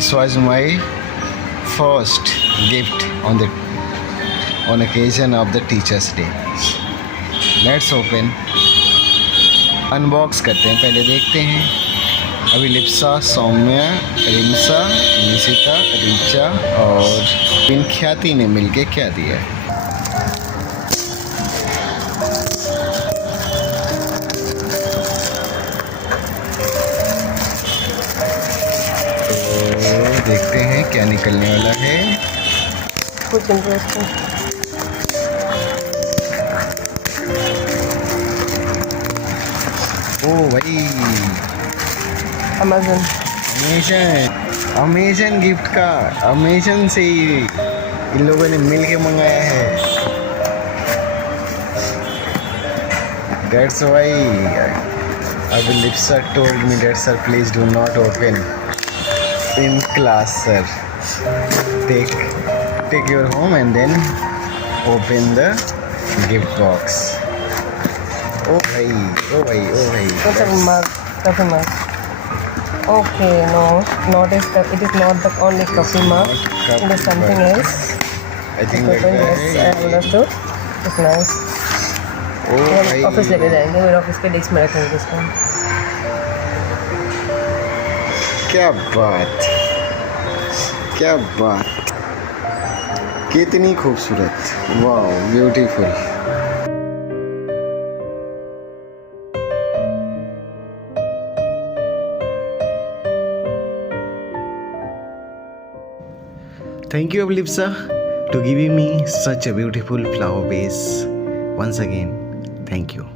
This was my first gift on occasion of the Teachers Day. Let's open. Unbox करते हैं, पहले देखते हैं. अभी लिप्सा, सौम्या, रिमसा, निशिता, रीचा और इन ख्याति ने मिलके क्या दिया है. तो देखते हैं क्या निकलने वाला है. कुछ इंटरेस्टिंग. ओ भाई, अमेजन गिफ्ट का, अमेजन से ही इन लोगों ने मिल के मंगाया है. That's why Lipsa told me that sir, please do not open in class, sir. Take your home and then open the gift box. Oh भाई. Coffee mug. Okay, no, it is not the only coffee mug. It is something else. I think like that. Yes, I have understood. It's nice. Oh भाई. Office लेके जाएंगे, मेरे office के desk में रखेंगे इसको. क्या बात, कितनी खूबसूरत. Wow, beautiful. Thank you, Lipsa, to giving me such a beautiful flower vase. Once again, thank you.